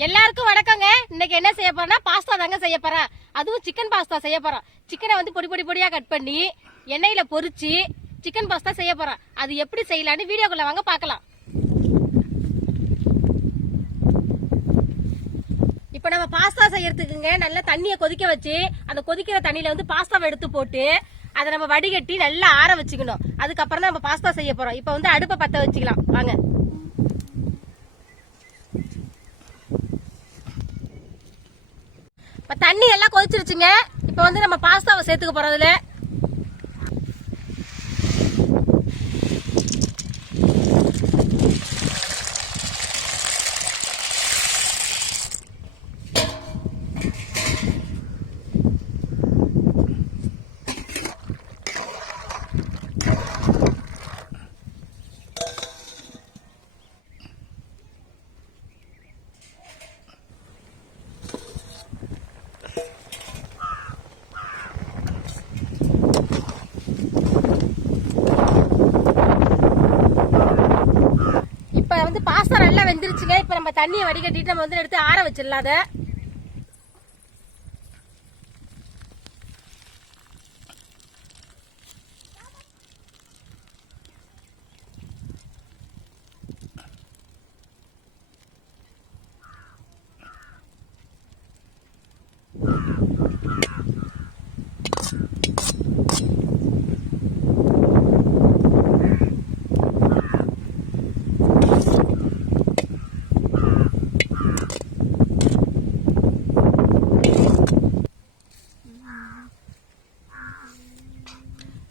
எல்லாருக்கும் வணக்கங்க. இன்னைக்கு என்ன செய்ய போறேன்னா பாஸ்தா தாங்க செய்ய போறேன். அதுவும் சிக்கன் பாஸ்தா செய்ய போறேன். சிக்கனை வந்து பொடி பொடி பொடியா கட் பண்ணி எண்ணெயில பொரிச்சு சிக்கன் பாஸ்தா செய்ய போறேன். அது எப்படி செய்யலாம்னு வீடியோக்குள்ள வாங்க பார்க்கலாம். இப்ப நம்ம பாஸ்தா செய்யறதுக்குங்க நல்லா தண்ணியை கொதிக்க வச்சு அந்த கொதிக்கிற தண்ணியில வந்து பாஸ்தாவை எடுத்து போட்டு அதை நம்ம வடிகட்டி நல்லா ஆற வச்சுக்கணும். அதுக்கப்புறம் தான் நம்ம பாஸ்தா செய்ய போறோம். இப்ப வந்து அடுப்பை பத்த வச்சுக்கலாம் வாங்க. தண்ணி எல்லாம் கொதிச்சிருச்சுங்க. இப்ப வந்து நம்ம பாஸ்தாவை சேர்த்துக்க போறதுல பாஸ்தா நல்லா வெந்துருச்சுங்க. இப்ப நம்ம தண்ணியை வடிகட்டிட்டு நம்ம வந்து எடுத்து ஆற வச்சிடலாம். அதை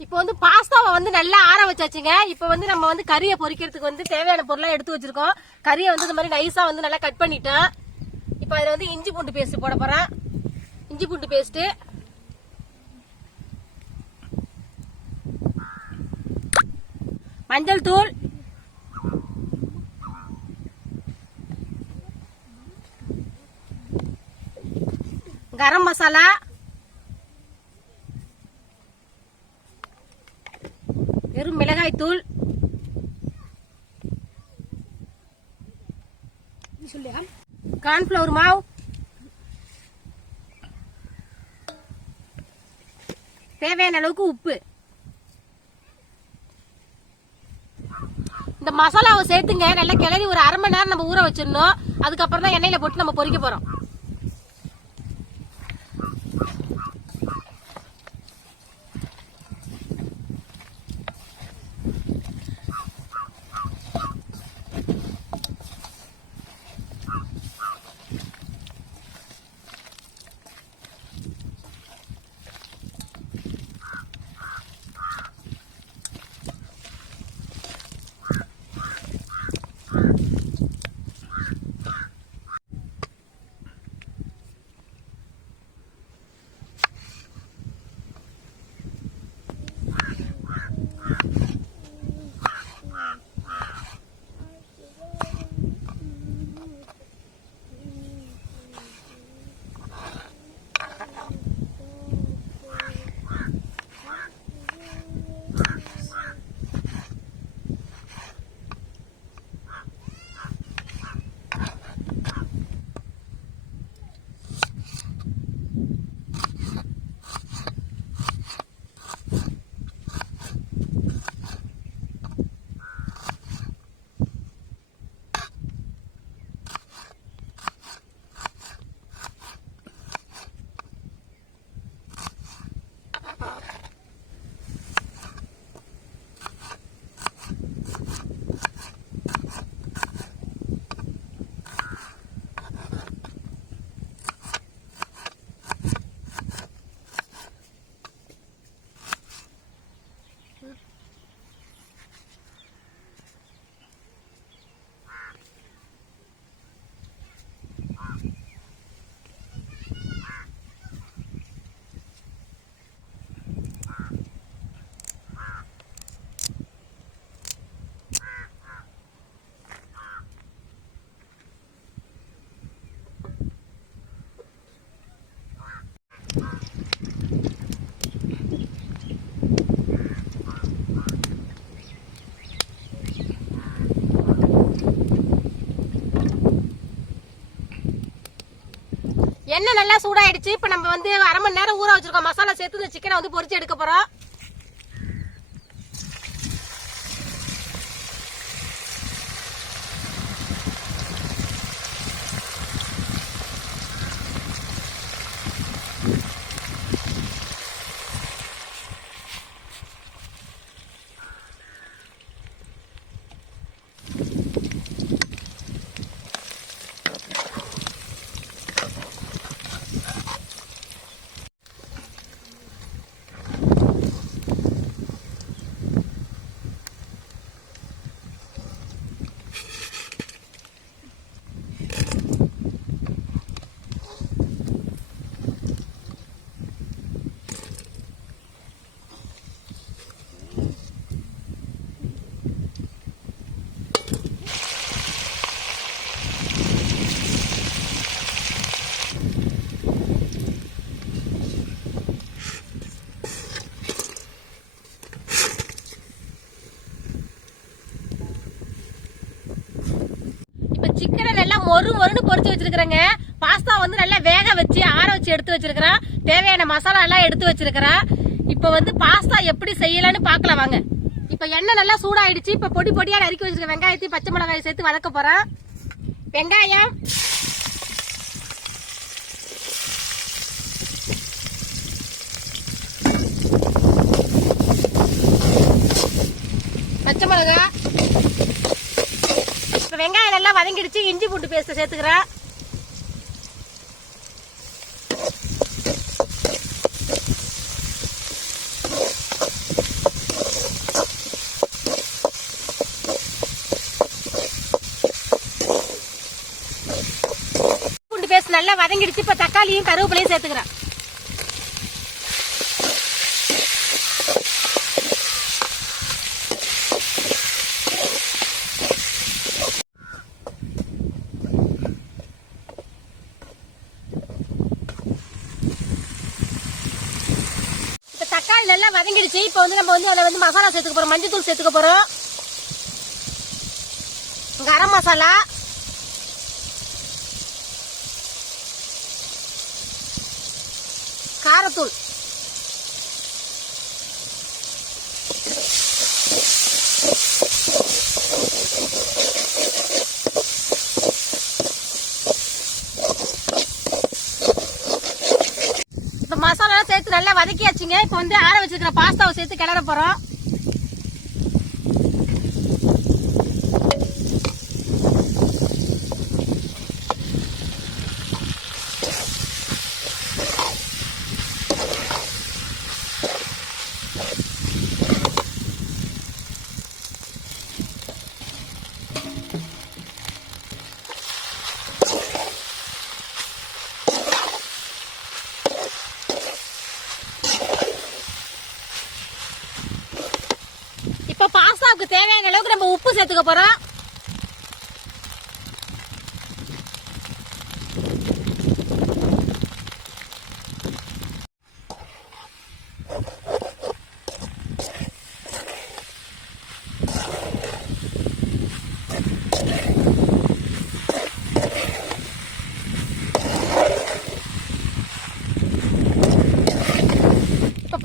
இப்போ வந்து பாஸ்தாவை வந்து நல்லா ஆற வச்சாச்சுங்க. இப்போ வந்து நம்ம வந்து கறியை பொரிக்கிறதுக்கு வந்து தேவையான பொருளை எடுத்து வச்சிருக்கோம். கறியை வந்து இந்த மாதிரி நைஸா வந்து நல்லா கட் பண்ணிட்டோம். இப்போ அதில் வந்து இஞ்சி பூண்டு பேஸ்ட் போட போறேன். இஞ்சி பூண்டு பேஸ்ட், மஞ்சள் தூள், கரம் மசாலா, வெறும் மிளகாய் தூள், கார்ன்ஃபிளவர் மாவு, தேவையான அளவுக்கு உப்பு. இந்த மசாலாவை சேர்த்துங்க நல்லா கிளறி ஒரு அரை மணி நேரம் நம்ம ஊற வச்சிடணும். அதுக்கப்புறம் தான் எண்ணெயில போட்டு நம்ம பொரிக்க போறோம். எண்ணெய் நல்லா சூடாயிடுச்சு. இப்ப நம்ம வந்து அரை மணி நேரம் ஊற வச்சிருக்கோம் மசாலா சேர்த்து இந்த சிக்கனை வந்து பொரிச்சு எடுக்க போறோம். சிக்கனை நல்லா மொறுன்னு பொரிச்சு வச்சிருக்கிறேங்க. பாஸ்தா வந்து நல்லா வேக வச்சு ஆற வச்சு எடுத்து வச்சிருக்கிறேன். தேவையான மசாலா எல்லாம் எடுத்து வச்சிருக்கிறேன். இப்ப வந்து பாஸ்தா எப்படி செய்யலாம்னு பாக்கலாம் வாங்க. இப்ப எண்ணெய் நல்லா சூடாயிடுச்சு. இப்ப பொடி பொடியா நறுக்கி வச்சிருக்க வெங்காயத்தையும் பச்சை மிளகாயை சேர்த்து வதக்க போறேன். வெங்காயம், பச்சை மிளகாய். இப்ப வெங்காயம் நல்லா வதங்கிடுச்சு. இஞ்சி பூண்டு பேஸ்ட் சேர்த்துக்கிறேன். பூண்டு பேஸ்ட் நல்லா வதங்கிடுச்சு. இப்ப தக்காளியும் கருவேப்பிலையும் சேர்த்துக்கிறேன். தக்காளி நல்லா வதங்கிடுச்சு. இப்ப வந்து நம்ம வந்து அதுல வந்து மசாலா சேர்த்துக்க போறோம். மஞ்சள் தூள் சேர்த்துக்க போறோம், கரம் மசாலா, காரத்தூள், மசாலா சேர்த்து நல்லா வதக்கியாச்சுங்க. இப்ப வந்து ஆற வச்சிருக்கிற பாஸ்தாவை சேர்த்து கிளற போறோம். இப்ப பாஸ்தாவுக்கு தேவையான அளவுக்கு நம்ம உப்பு சேர்த்துக்க போறோம்.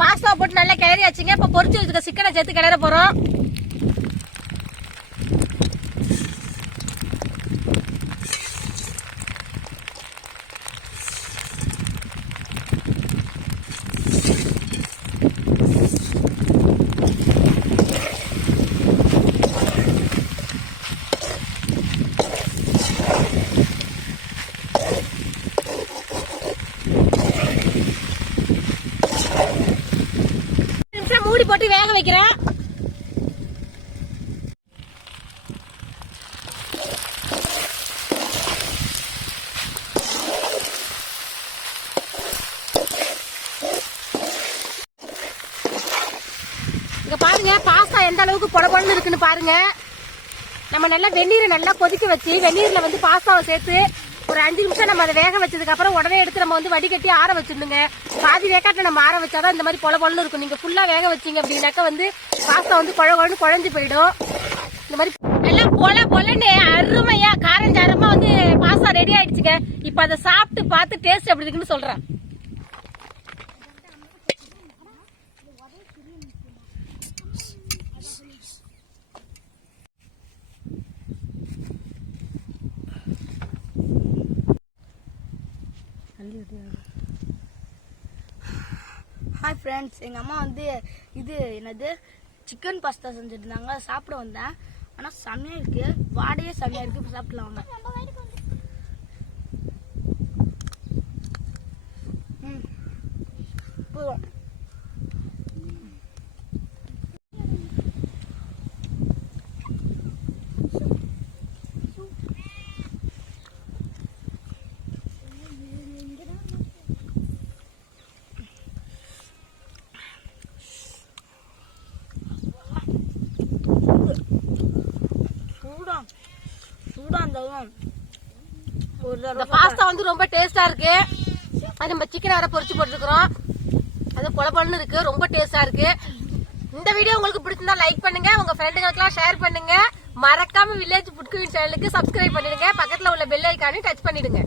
பாஸ்தா போட்டு நல்லா கிளறியாச்சுங்க. இப்ப பொரிச்சு வச்சுக்க சிக்கனை சேர்த்து கிளற போறோம். மூடி போட்டு வேக வைக்கிறேன். இங்க பாருங்க பாஸ்தா எந்த அளவுக்கு பொடபொடன்னு இருக்குன்னு பாருங்க. நம்ம நல்லா வெந்நீரை நல்லா கொதிக்க வச்சு வெந்நீர்ல வந்து பாஸ்தாவை சேர்த்து ஒரு 5 நிமிஷம் நம்ம அதை வேக வச்சதுக்கு அப்புறம் உடனே எடுத்து நம்ம வந்து வடிகட்டி ஆற வச்சிடணுங்க. பாதி வேக்காட்டில் நம்ம ஆற வச்சாதான் இந்த மாதிரி பொல இருக்கும். நீங்க ஃபுல்லா வேக வச்சீங்க அப்படின்னாக்கா வந்து பாஸ்தா வந்து குழஞ்சு போயிடும். இந்த மாதிரி எல்லாம் போல போலன்னு அருமையா காரஞ்சாரமா வந்து பாஸ்தா ரெடி ஆயிடுச்சுங்க. இப்ப அதை சாப்பிட்டு பார்த்து டேஸ்ட் எப்படி இருக்குன்னு சொல்றேன். ஹாய் ஃப்ரெண்ட்ஸ், எங்கள் அம்மா வந்து இது என்னது சிக்கன் பாஸ்தா செஞ்சுருந்தாங்க. சாப்பிட வந்தேன். ஆனால் செம்மையாக இருக்குது, வாடையே செம்மையாக இருக்குது. இப்போ சாப்பிடலாம் வாங்க. போதும். இந்த பாஸ்தா வந்து ரொம்ப டேஸ்டா இருக்கு. அது நம்ம சிக்கன் வேற பொரிச்சு போட்டுருக்கோம். அது பொலபொலன்னு இருக்கு, ரொம்ப டேஸ்டா இருக்கு. இந்த வீடியோ உங்களுக்கு பிடிச்சிருந்தா லைக் பண்ணுங்க, உங்க ஃப்ரெண்டுகளுக்கெல்லாம் ஷேர் பண்ணுங்க. மறக்காம வில்லேஜ் ஃபுட் குயின் சேனலுக்கு சப்ஸ்கிரைப் பண்ணிடுங்க. பக்கத்துல உள்ள பெல் ஐகானையும் டச் பண்ணிடுங்க.